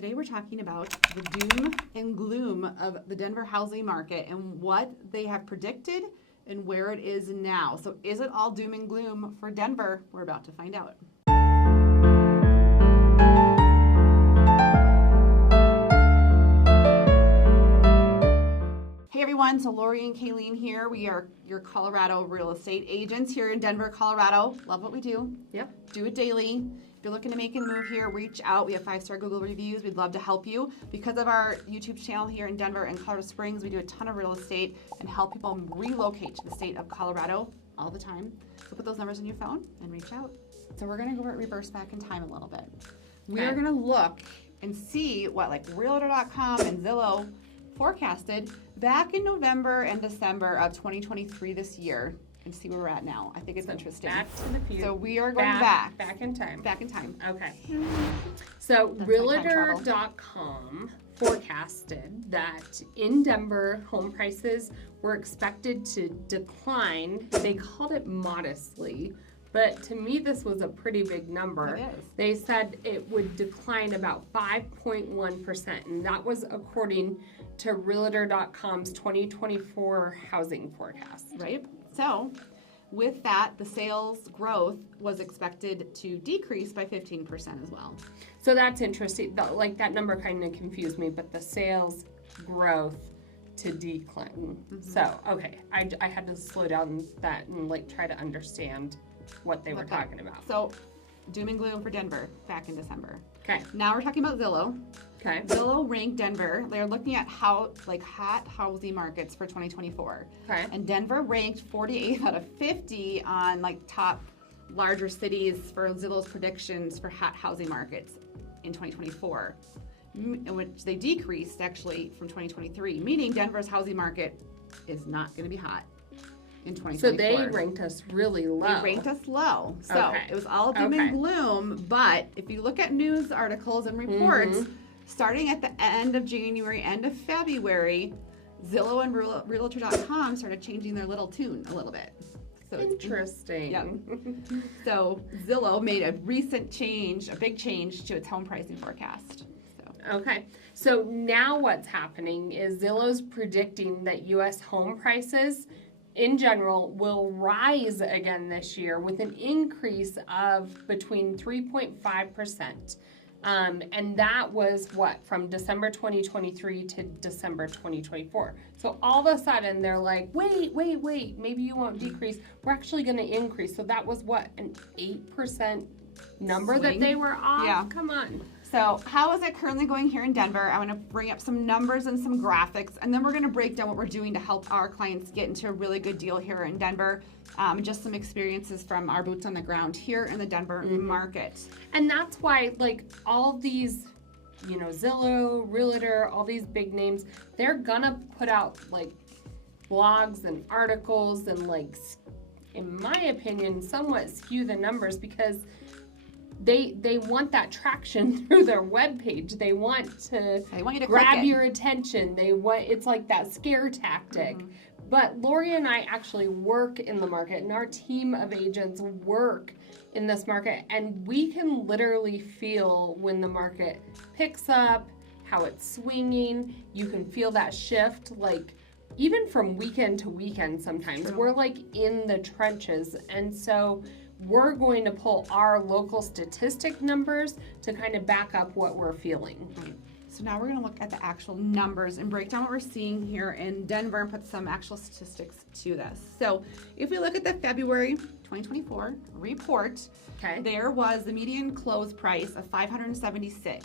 Today we're talking about the doom and gloom of the Denver housing market and what they have predicted and where it is now. So is it all doom and gloom for Denver? We're about to find out. Hey everyone, so Laurie and Kalene here. We are your Colorado real estate agents here in Denver, Colorado. Love what we do. Yep. Do it daily. If you're looking to make a move here, reach out. We have 5-star Google reviews. We'd love to help you. Because of our YouTube channel here in Denver and Colorado Springs, we do a ton of real estate and help people relocate to the state of Colorado all the time. So put those numbers in your phone and reach out. So we're going to go reverse back in time a little bit. We are going to look and see what like realtor.com and Zillow forecasted back in November and December of 2023 this year. And see where we're at now. I think it's interesting. Back to the future. So we are going back. Back in time. Back in time. Okay. So realtor.com forecasted that in Denver, home prices were expected to decline. They called it modestly, but to me this was a pretty big number. It is. They said it would decline about 5.1%, and that was according to realtor.com's 2024 housing forecast. Right? So, with that, the sales growth was expected to decrease by 15% as well. So that's interesting. Like that number kind of confused me, but the sales growth to decline. So, okay, I had to slow down that and like try to understand what they were talking about. So, doom and gloom for Denver back in December. Okay. Now we're talking about Zillow. Okay. Zillow ranked Denver. They're looking at hot housing markets for 2024. Okay. And Denver ranked 48 out of 50 on like top larger cities for Zillow's predictions for hot housing markets in 2024, which they decreased actually from 2023, meaning Denver's housing market is not going to be hot in 2024. So they ranked us really low. They ranked us low. So it was all doom and gloom. But if you look at news articles and reports, starting at the end of January, end of February, Zillow and realtor.com started changing their little tune a little bit. So interesting. Yeah. So Zillow made a recent change, a big change to its home pricing forecast. Okay, so now what's happening is Zillow's predicting that U.S. home prices in general will rise again this year with an increase of between 3.5%. And that was what, from December 2023 to December 2024. So all of a sudden they're like, wait, maybe you won't decrease. We're actually going to increase. So that was what, an 8% number that they were off? Yeah. Come on. So how is it currently going here in Denver? I'm going to bring up some numbers and some graphics, and then we're going to break down what we're doing to help our clients get into a really good deal here in Denver. Just some experiences from our boots on the ground here in the Denver market. And that's why, like, all these, Zillow, Realtor, all these big names, they're going to put out, like, blogs and articles and, like, in my opinion, somewhat skew the numbers because they want that traction through their webpage. They want you to grab your attention. It's like that scare tactic. But Laurie and I actually work in the market, and our team of agents work in this market, and we can literally feel when the market picks up, how it's swinging. You can feel that shift, like even from weekend to weekend sometimes. We're like in the trenches, and so we're going to pull our local statistic numbers to kind of back up what we're feeling. Right. So now we're going to look at the actual numbers and break down what we're seeing here in Denver and put some actual statistics to this. So if we look at the February 2024 report, there was the median close price of $576,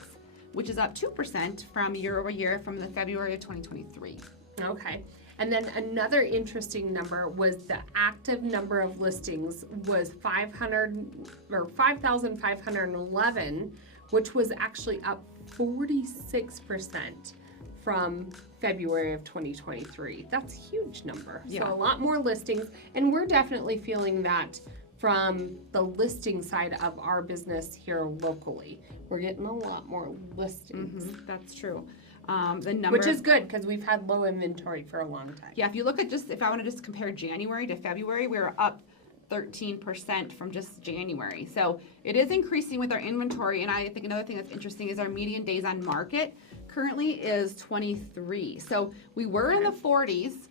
which is up 2% from year over year from the February of 2023. Okay. And then another interesting number was the active number of listings was 5,511, which was actually up 46% from February of 2023. That's a huge number. Yeah. So a lot more listings, and we're definitely feeling that from the listing side of our business here locally. We're getting a lot more listings. That's true. The number, which is good because we've had low inventory for a long time. Yeah, if you look at if I want to just compare January to February, we were up 13% from just January. So it is increasing with our inventory. And I think another thing that's interesting is our median days on market currently is 23. So we were in the 40s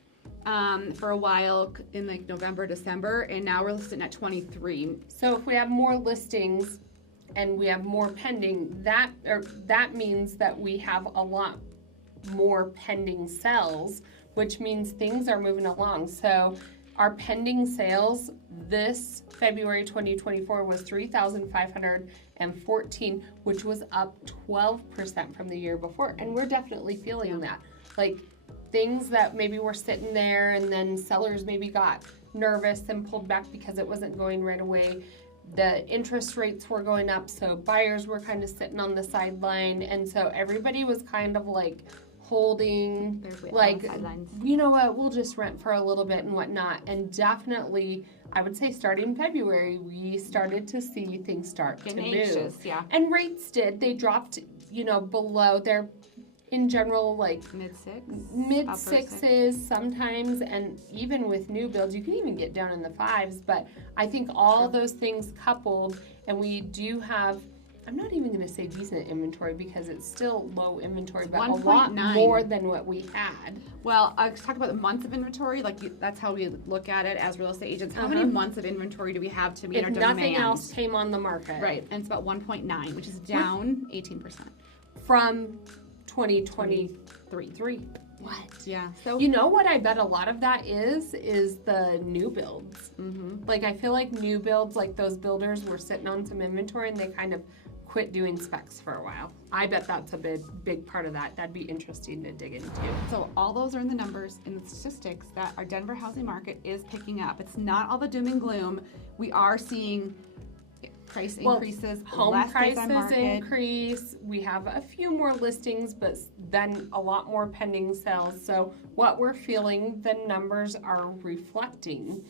for a while in like November, December, and now we're sitting at 23. So if we have more listings and we have more pending, that means that we have a lot more pending sales, which means things are moving along. So our pending sales this February 2024 was 3,514, which was up 12% from the year before. And we're definitely feeling that. Like things that maybe were sitting there and then sellers maybe got nervous and pulled back because it wasn't going right away. The interest rates were going up, so buyers were kind of sitting on the sideline. And so everybody was kind of like holding, like, you know what, we'll just rent for a little bit and whatnot. And definitely, I would say starting February, we started to see things start to move. Yeah. And rates did. They dropped, below their, in general, like mid sixes sometimes. And even with new builds, you can even get down in the 5s. But I think all those things coupled, and we do have, I'm not even going to say decent inventory because it's still low inventory, but 1. a lot more than what we had. Well, I talked about the months of inventory. Like that's how we look at it as real estate agents. How many months of inventory do we have to meet our demand? If nothing else came on the market. Right, and it's about 1.9, which is down 18%. From 2023. What? Yeah. So you know what I bet a lot of that is the new builds. Mm-hmm. Like I feel like new builds, like those builders were sitting on some inventory and they kind of quit doing specs for a while. I bet that's a big part of that. That'd be interesting to dig into. So all those are in the numbers in the statistics that our Denver housing market is picking up. It's not all the doom and gloom. We are seeing price increases, home less days on prices market. increase. We have a few more listings, but then a lot more pending sales. So what we're feeling, the numbers are reflecting.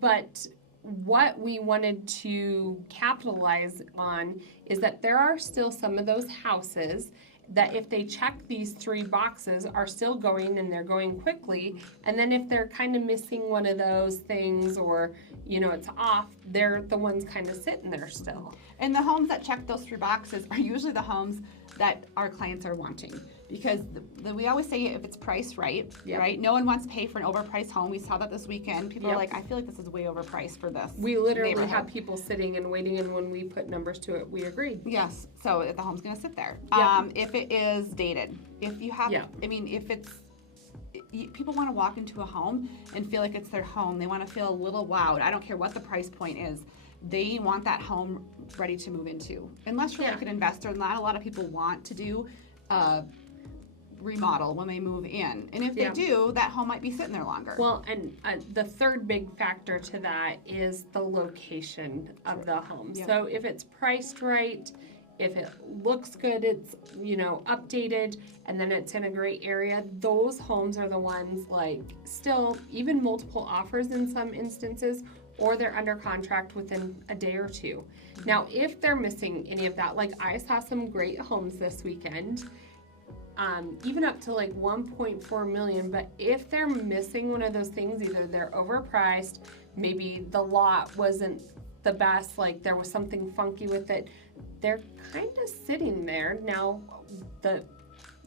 But what we wanted to capitalize on is that there are still some of those houses that if they check these 3 boxes are still going and they're going quickly. And then if they're kind of missing one of those things or, it's off, they're the ones kind of sitting there still. And the homes that check those 3 boxes are usually the homes that our clients are wanting. Because we always say if it's priced right, right? No one wants to pay for an overpriced home. We saw that this weekend. People are like, I feel like this is way overpriced for this. We literally have people sitting and waiting, and when we put numbers to it, we agreed. Yes. So the home's going to sit there. If it is dated, if you have, if it's, people want to walk into a home and feel like it's their home. They want to feel a little wowed. I don't care what the price point is. They want that home ready to move into. Unless you're like an investor, not a lot of people want to do remodel when they move in. And if they do, that home might be sitting there longer. Well, and the third big factor to that is the location of the home. So if it's priced right, if it looks good, it's, updated, and then it's in a great area, those homes are the ones like still even multiple offers in some instances, or they're under contract within a day or 2. Now, if they're missing any of that, like I saw some great homes this weekend, even up to like 1.4 million, but if they're missing one of those things, either they're overpriced, maybe the lot wasn't the best, like there was something funky with it, they're kind of sitting there. Now,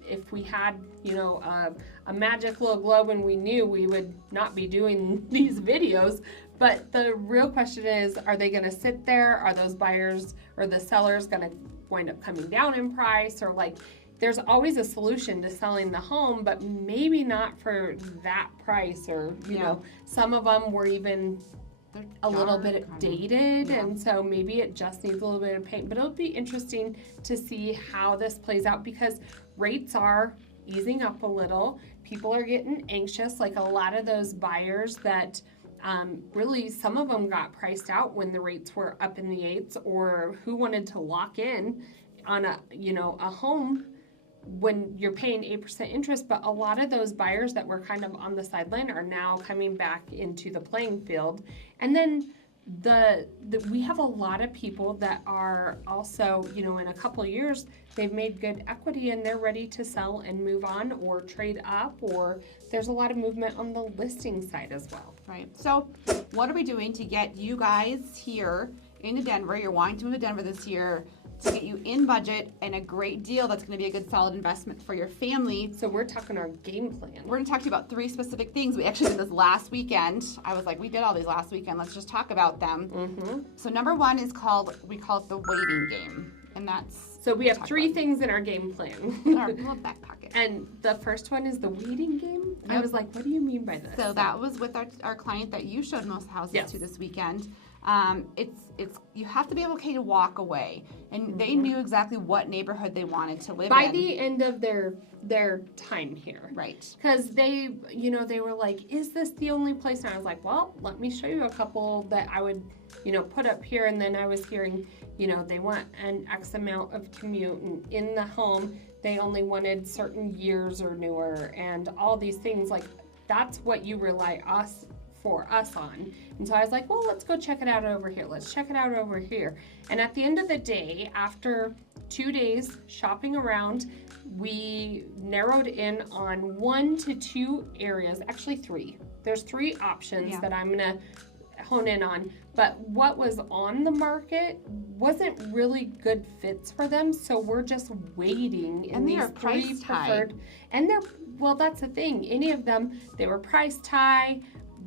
if we had, a magic little globe and we knew, we would not be doing these videos. But the real question is, are they going to sit there? Are those buyers or the sellers going to wind up coming down in price? Or like, there's always a solution to selling the home, but maybe not for that price. Or, some of them were even a little bit dated, and so maybe it just needs a little bit of paint. But it'll be interesting to see how this plays out because rates are easing up a little. People are getting anxious, like a lot of those buyers that really some of them got priced out when the rates were up in the 8s, or who wanted to lock in on a home when you're paying 8% interest. But a lot of those buyers that were kind of on the sideline are now coming back into the playing field. And then we have a lot of people that are also, you know, in a couple of years, they've made good equity and they're ready to sell and move on or trade up, or there's a lot of movement on the listing side as well. Right. So what are we doing to get you guys here into Denver? You're wanting to move to Denver this year, to get you in budget and a great deal that's going to be a good solid investment for your family. So we're talking our game plan. We're going to talk to you about 3 specific things. We actually did this last weekend. I was like, we did all these last weekend. Let's just talk about them. Mm-hmm. So number 1 is we call it the waiting game. And that's... So we have 3 things in our game plan. Our little back pocket. And the first one is the waiting game. And I was like, what do you mean by this? So that was with our client that you showed most houses to this weekend. It's you have to be okay to walk away, and they knew exactly what neighborhood they wanted to live in by the end of their time here, right? Because they were like, is this the only place? And I was like, well, let me show you a couple that I would put up here. And then I was hearing they want an X amount of commute, and in the home they only wanted certain years or newer, and all these things. Like, that's what you rely for us on. And so I was like, well, let's go check it out over here. Let's check it out over here. And at the end of the day, after 2 days shopping around, we narrowed in on 1 to 2 areas, actually 3. There's 3 options that I'm gonna hone in on. But what was on the market wasn't really good fits for them, so we're just waiting. And they are priced high. And that's the thing. Any of them, they were priced high.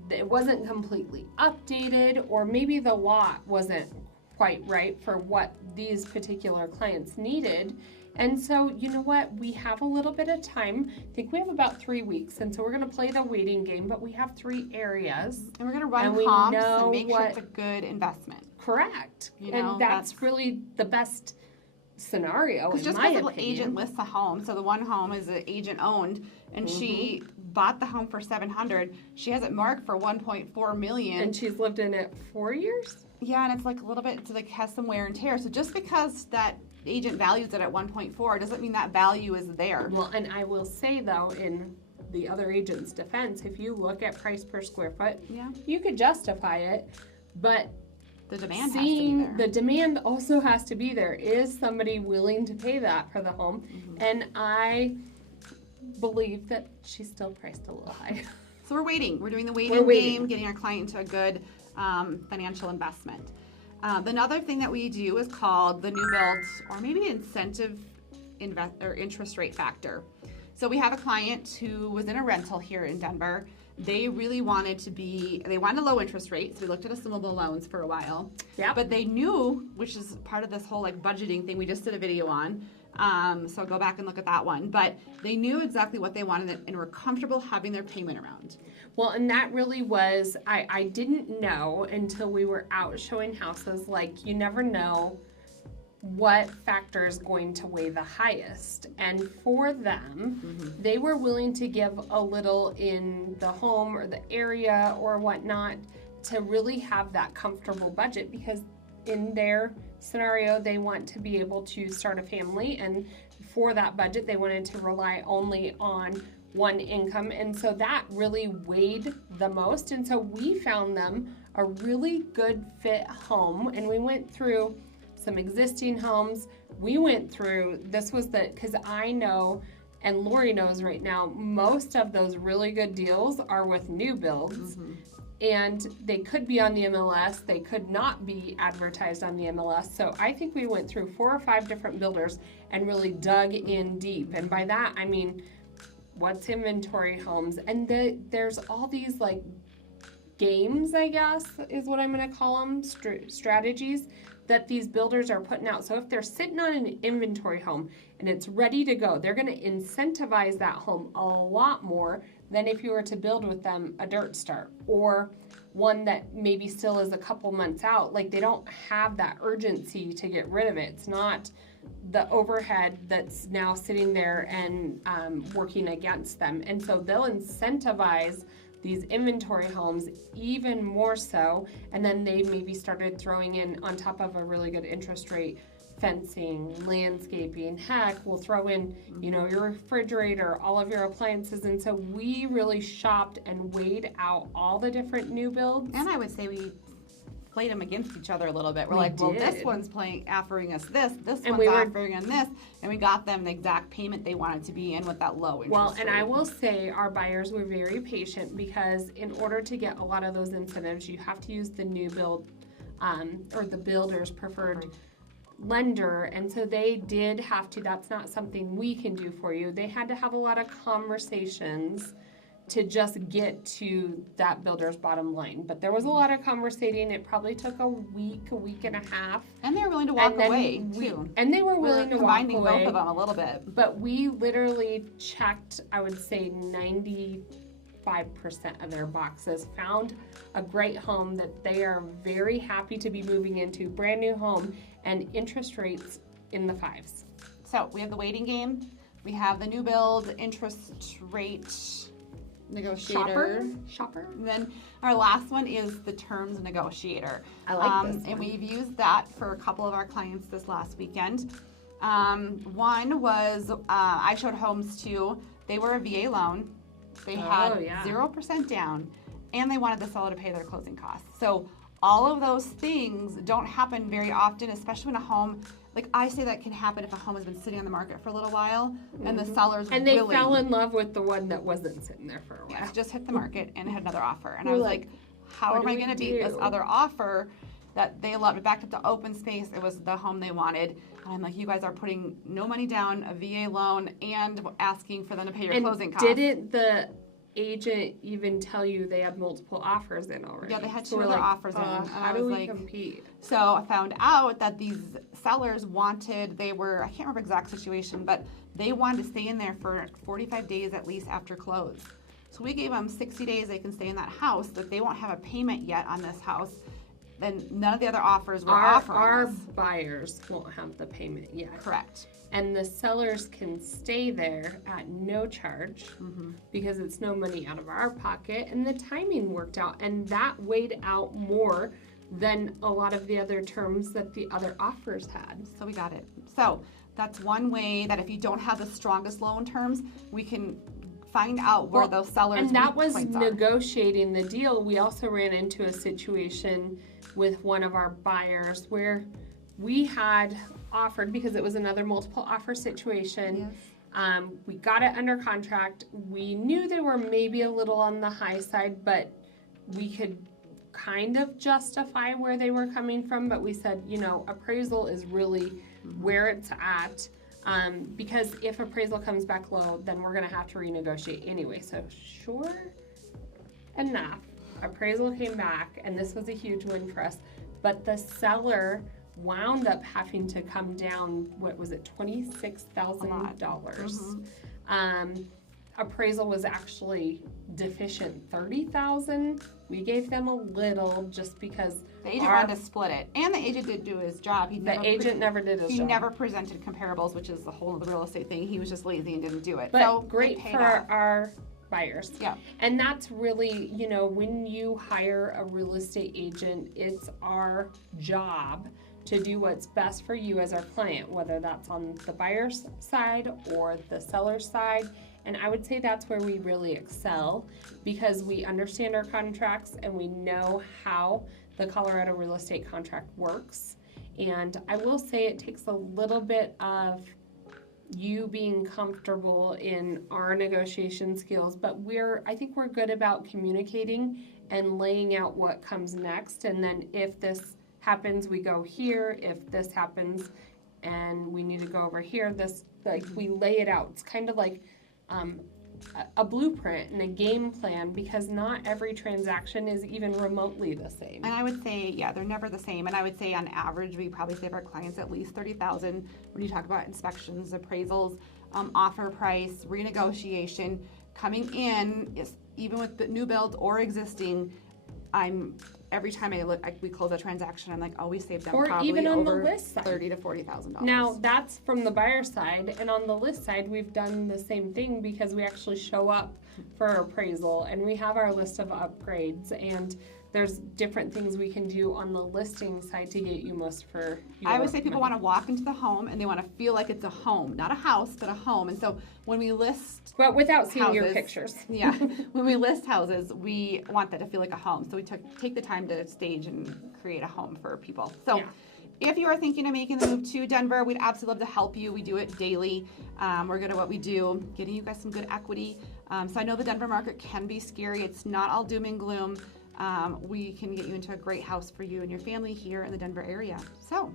It wasn't completely updated, or maybe the lot wasn't quite right for what these particular clients needed. And so, you know what? We have a little bit of time. I think we have about 3 weeks. And so we're going to play the waiting game, but we have 3 areas. And we're going to run comps and make sure it's a good investment. Correct. And that's really the best scenario, in my opinion. The agent lists a home. So the one home is an agent owned, and she bought the home for $700,000. She has it marked for $1.4 million. And she's lived in it 4 years? Yeah, and it's like a little bit, it's like has some wear and tear. So just because that agent values it at 1.4 doesn't mean that value is there. Well, and I will say though, in the other agent's defense, if you look at price per square foot, you could justify it, but the demand has to be there. The demand also has to be there. Is somebody willing to pay that for the home? And I believe that she's still priced a little high. So we're waiting. We're doing the waiting game, getting our client into a good financial investment. Another thing that we do is called the new build, or maybe incentive or interest rate factor. So we have a client who was in a rental here in Denver. They really wanted they wanted a low interest rate, so we looked at assumable loans for a while. Yeah. But they knew, which is part of this whole like budgeting thing we just did a video on, so go back and look at that one. But they knew exactly what they wanted and were comfortable having their payment around. Well, and that really was, I didn't know until we were out showing houses, like you never know what factor is going to weigh the highest. And for them, they were willing to give a little in the home or the area or whatnot to really have that comfortable budget, because in their scenario, they want to be able to start a family, and for that budget, they wanted to rely only on one income. And so that really weighed the most. And so we found them a really good fit home, and we went through some existing homes. We went through, because I know, and Laurie knows right now, most of those really good deals are with new builds. And they could be on the MLS, they could not be advertised on the MLS. So I think we went through 4 or 5 different builders and really dug in deep. And by that, I mean, what's inventory homes? And there's all these like games, I guess, is what I'm gonna call them, strategies that these builders are putting out. So if they're sitting on an inventory home and it's ready to go, they're gonna incentivize that home a lot more than if you were to build with them a dirt start, or one that maybe still is a couple months out. Like, they don't have that urgency to get rid of it. It's not the overhead that's now sitting there and working against them. And so they'll incentivize these inventory homes even more so, and then they maybe started throwing in, on top of a really good interest rate, fencing, landscaping, heck, we'll throw in, your refrigerator, all of your appliances. And so we really shopped and weighed out all the different new builds. And I would say we played them against each other a little bit. We're We like, well, this did. one's offering us this And one's we were- offering us this, and we got them the exact payment they wanted to be in with that low interest Well, and rate. I will say our buyers were very patient because in order to get a lot of those incentives, you have to use the new build or the builder's preferred lender. And so they did have to, that's not something we can do for you. They had to have a lot of conversations to just get to that builder's bottom line. But there was a lot of conversating. It probably took a week and a half. And they're willing to walk And then away, we- too. And they were We're willing to walk combining away. both of them a little bit. But we literally checked, I would say 95% of their boxes, found a great home that they are very happy to be moving into, brand new home, and interest rates in the 5s. So we have the waiting game. We have the new build interest rate negotiator. Shopper? And then our last one is the terms negotiator. I like this And one. we've used that for a couple of our clients this last weekend. One was I showed homes to. They were a VA loan. They had 0% down, and they wanted the seller to pay their closing costs. So all of those things don't happen very often, especially when a home, like I say, that can happen if a home has been sitting on the market for a little while, and the seller's And they willing. fell in love with the one that wasn't sitting there for a while. Yes, just hit the market and had another offer. And I We're was like, like, how what am do I we going to beat this do? other offer that they loved? It backed up to open space. It was the home they wanted. And I'm like, you guys are putting no money down, a VA loan, and asking for them to pay your And closing costs. didn't the agent even tell you they had multiple offers in already? Yeah, they had So two we're other like, offers in. And How I do was we like, compete? So I found out that these sellers wanted, I can't remember exact situation, but they wanted to stay in there for 45 days at least after close. So we gave them 60 days they can stay in that house, but they won't have a payment yet on this house. Then none of the other offers were offering Our us. buyers won't have the payment yet. Correct. And the sellers can stay there at no charge because it's no money out of our pocket, and the timing worked out, and that weighed out more than a lot of the other terms that the other offers had. So we got it. So that's one way that if you don't have the strongest loan terms, we can find out where those sellers' And that weak was points are. negotiating the deal. We also ran into a situation with one of our buyers where we had offered, because it was another multiple offer situation. Yes. We got it under contract. We knew they were maybe a little on the high side, but we could kind of justify where they were coming from. But we said, appraisal is really where it's at. Because if appraisal comes back low, then we're going to have to renegotiate anyway. So sure enough, appraisal came back, and this was a huge win for us. But the seller wound up having to come down, what was it, $26,000. Appraisal was actually deficient $30,000. We gave them a little just because The agent wanted to split it, and the agent did do his job. the agent never did his He job. never presented comparables, which is the whole of the real estate thing. He was just lazy and didn't do it. But so great it paid for off. our buyers. Yeah. And that's really, when you hire a real estate agent, it's our job to do what's best for you as our client, whether that's on the buyer's side or the seller's side. And I would say that's where we really excel, because we understand our contracts and we know how the Colorado real estate contract works. And I will say it takes a little bit of you being comfortable in our negotiation skills, but I think we're good about communicating and laying out what comes next. And then if this happens, we go here. If this happens and we need to go over here, we lay it out. It's kind of like a blueprint and a game plan, because not every transaction is even remotely the same. And I would say, they're never the same. And I would say on average, we probably save our clients at least $30,000 when you talk about inspections, appraisals, offer price, renegotiation. Coming in, even with the new builds or existing, every time we close a transaction, I'm like, oh, we saved them Or probably even on the over list side. $30,000 to $40,000. Now, that's from the buyer side, and on the list side, we've done the same thing because we actually show up for appraisal, and we have our list of upgrades, and there's different things we can do on the listing side to get you most for your I always say people money. want to walk into the home and they want to feel like it's a home, not a house, but a home. And so when we list But without seeing your houses, pictures. yeah, when we list houses, we want that to feel like a home. So we take the time to stage and create a home for people. So Yeah. if you are thinking of making the move to Denver, we'd absolutely love to help you. We do it daily. We're good at what we do, getting you guys some good equity. So I know the Denver market can be scary. It's not all doom and gloom. We can get you into a great house for you and your family here in the Denver area. So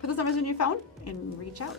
put those numbers in your phone and reach out.